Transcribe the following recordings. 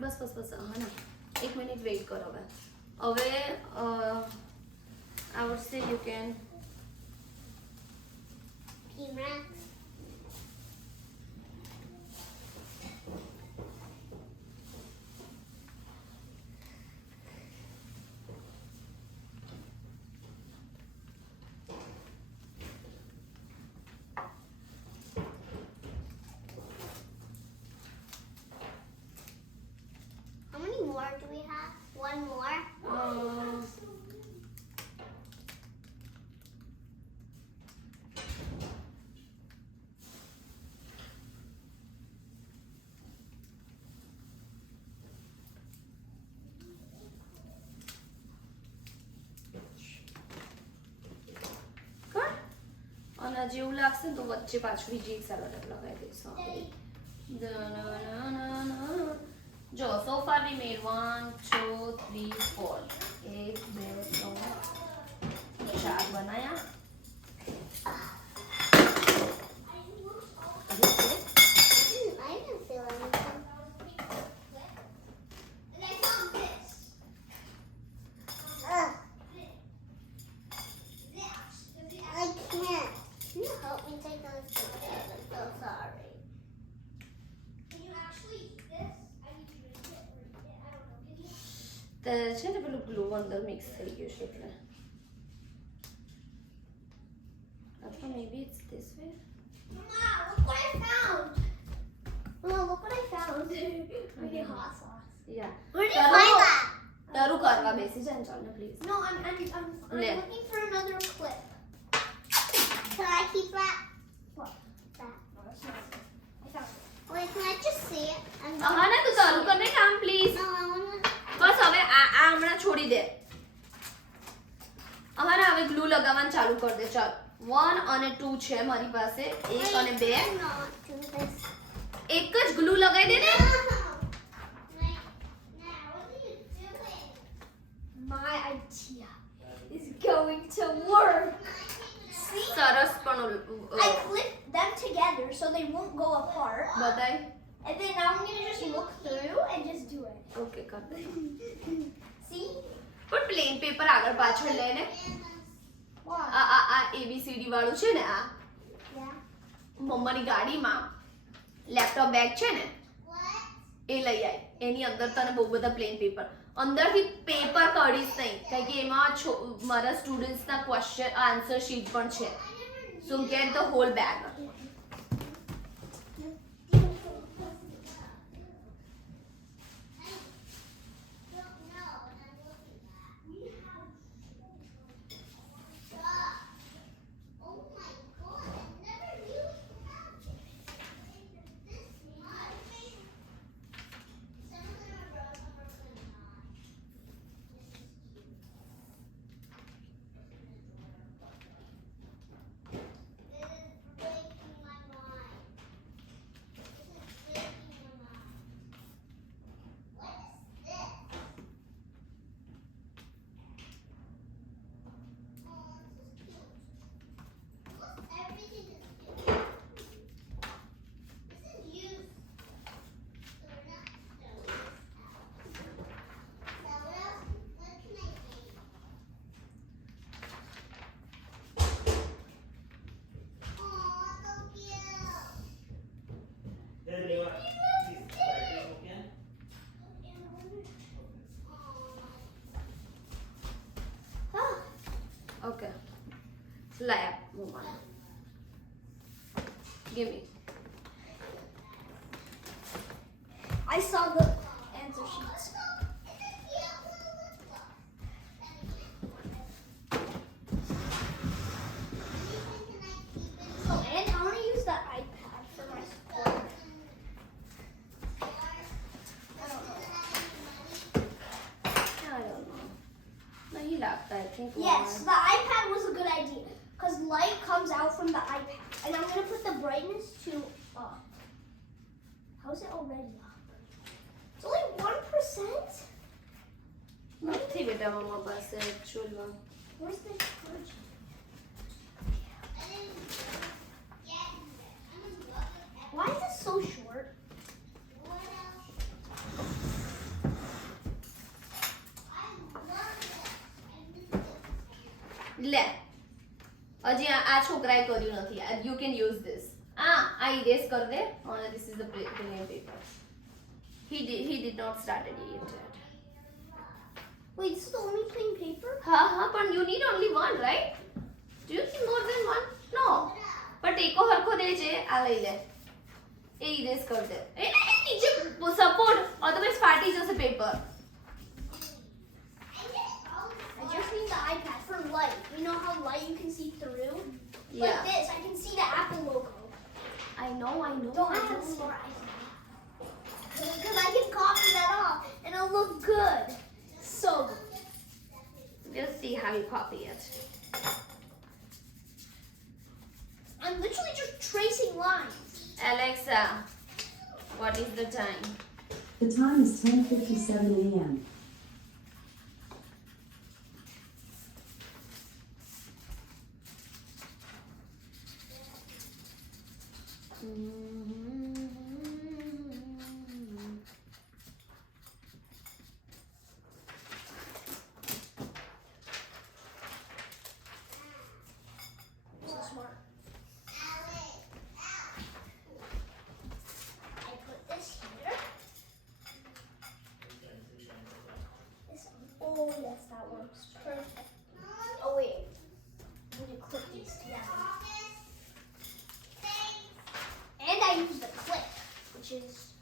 બસ બસ બસ હા ના 1 minute weight કરો હવે I would say you can P-Max. How many more do we have? One more? અને જેવું લાગશે ને તો વચ્ચે પાછું બીજી એક સલાડ લગાવી દઈશું જો so far we made 1 2 3 4 1 2 3 4 बनाया I didn't feel anything. And I found this. I can't. Can you help me take those pictures? I'm so sorry. Can you actually eat this? I need you to eat it or eat it. I don't know. Can you? તે છે ને પેલું glue અંદર mix થઈ ગયું છે એટલે અથવા maybe it's this way Mama, look what I found. Mama, look what I found. We get hot sauce. yeah Where did you find that? તારું કરવા બેસી જા ને ચાલ ને please No, I'm Yeah. looking for another clip. Can I keep that? What? That. No, that's not it. I found it. Wait, can I just see it? હા ને તું ચાલુ કર ને કામ please No, I want to. બસ હવે આ હમણાં છોડી દે અમારે હવે ગ્લુ લગાવવાનું ચાલુ કર દે ચાલ 1 અને 2 છે મારી પાસે 1 અને 2 not do this. એક જ ગ્લુ લગાવી દે ને My idea is going to work. See? સરસ પણ I clipped them together so they won't go apart. બતાય And then now I'm gonna just look through and just do it. Okay કર દે See? પણ plane paper આગળ પાછળ લઈને Why? આ ABCD વાળું છે ને આ Yeah. મમ્માની ગાડીમાં લેપટોપ બેગ છે ને એ લઈ આય એની અંદર તને બહુ બધા પ્લેન પેપર અંદરથી પેપર કાઢીશ નહીં કારણ કે એમાં મારા સ્ટુડન્ટ્સના ક્વેશ્ચન આન્સર શીટ પણ છે so get the whole bag okay લાય mamma give me I saw the answer sheets. Oh, and I want to use that iPad for my school. I don't know. I don't know नहीं लगता I think Yes, the iPad was a good idea because light comes out from the iPad. And I'm going to put the brightness to up. How is it already up? It's only 1%? નથી બેટા મમ્મા પાસે actually Where's the charger? Why is it so short? લે હજી આ છોકરાએ કર્યું નથી. You can use this. આ erase કર દે. This is the plain paper. He did not start it yet. Wait, this is the only plain paper? હા પણ you need only one, right? Do you need more than one? No. પણ ટેકો હરખો દે છે. આ લઈ લે. એ erase કર દે. એ નીચે support, otherwise ફાટી જશે paper. I just need the iPad for light. You know how light you can see through? Yeah. Like this, I can see the Apple logo. I know. Don't I have more iPad? Because I can copy that off and it'll look good. So good. We'll see how you copy it. I'm literally just tracing lines. Alexa, what is the time? The time is 10:57 a.m. So smart. I put this here. This oh yes, that works perfect. Oh wait, I need to clip these together. And I used the clip, which is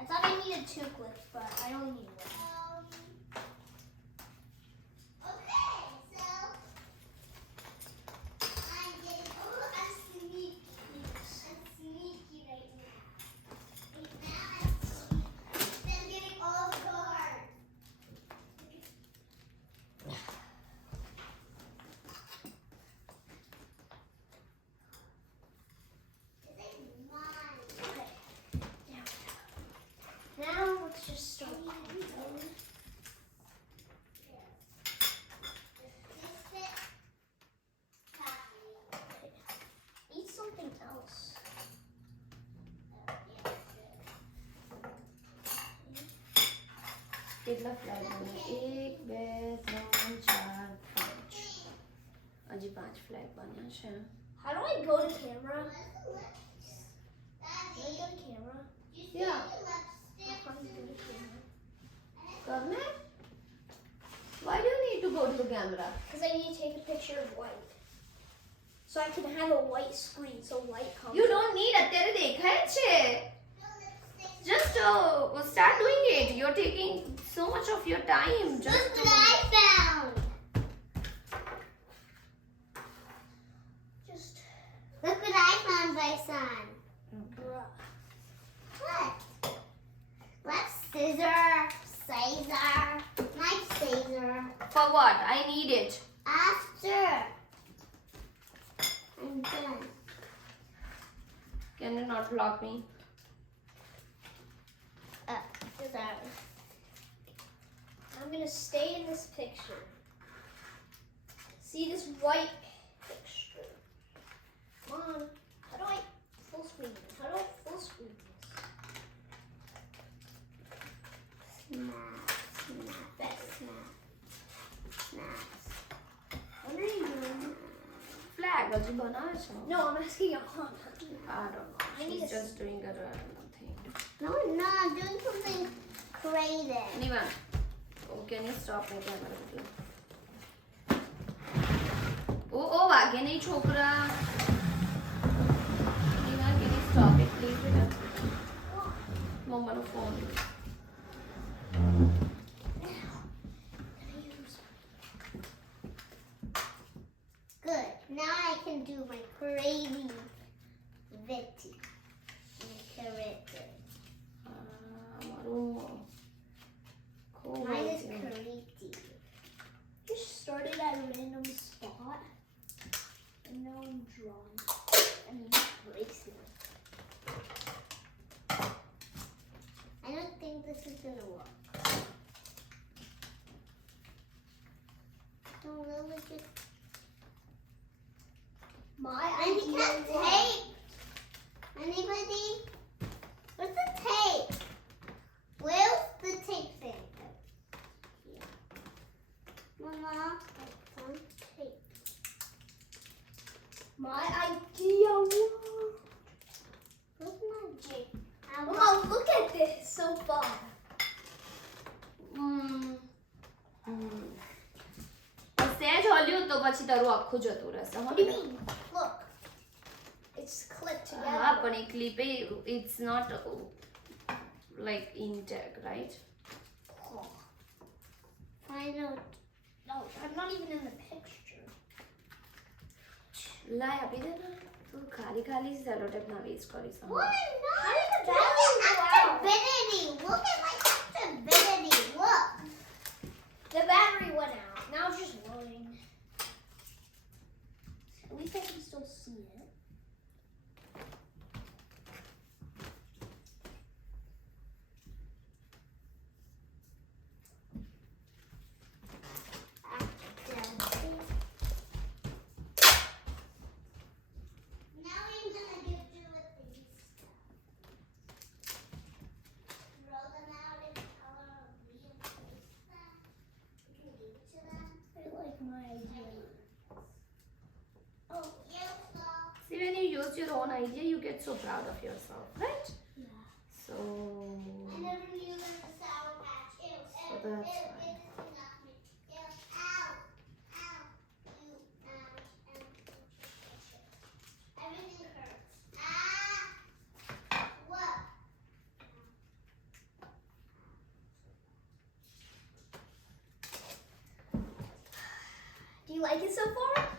I thought I needed 2 clips, but I only need 1. Now let's just start copying. Eat something else. કેટલા flag બને? 1 2 3 4 5. હજી 5 flag બન્યા છે. How do I go to camera? Can I go to camera? Yeah. How do you go to camera? કરને? Why do you need to go to the camera? Because I need to take a picture of white. So I can have a white screen so light comes. You don't need, અત્યારે દેખાય જ છે. Just start doing it. You're taking so much of your time. Just Look what I found! Just Look what I found, my son. bruh. What? What scissor? Scissor? Knife scissor. For what? I need it. After. I'm done. Can you not block me? Sorry. I'm gonna stay in this picture. See this white picture? Come on. How do I full screen this? How do I full screen this? Snap, snap, snap, snap. What are you doing? Flag હજી બનાવે છે. No, I'm asking your mom. I don't know. I need She's a- just doing a random thing. No, no, I'm doing something creative. Nivan, oh, can you stop my camera? Please? Oh, વાગે નહીં છોકરા. Nivan, can you stop it, please? મમ્માનો ફોન. Good. Now I can do my creativity. Creative. મારું Mine is cool. creative. Just started at a random spot. And now I'm drawing. I mean, tracing. I don't think this is gonna work. No, really just. My And you idea can't was- tape. Anybody? Where's the tape? Where's the tape thing? Here. Mama, some tape. god. સહેજ હલ્યું તો પછી તારું આખું જતું રહેશે What do you mean? Look. It's clipped together. હા પણ એ clip it's not like intact, right? Oh, Find out. no, I'm not even in the picture. લાય આપી દે ને તું ખાલી ખાલી સેલો ટેપ ના વેસ્ટ કરીશ What? No. How did the battery go out? Stupidity. Look at my stupidity. Look. The battery went out. Now it's just loading. At least I can still see it. Now I'm gonna give you with these stuff. Roll them out in color of real stuff. You can give it to them. I like my idea. Oh, you go. See, when you use your own idea you get so proud of yourself, right? Yeah. So I never knew there was a Sour Patch. Ew, So ew, that's ew, fine. it just knocked me. Ew, ow, ow, you, everything hurts. Ah, what? Do you like it so far?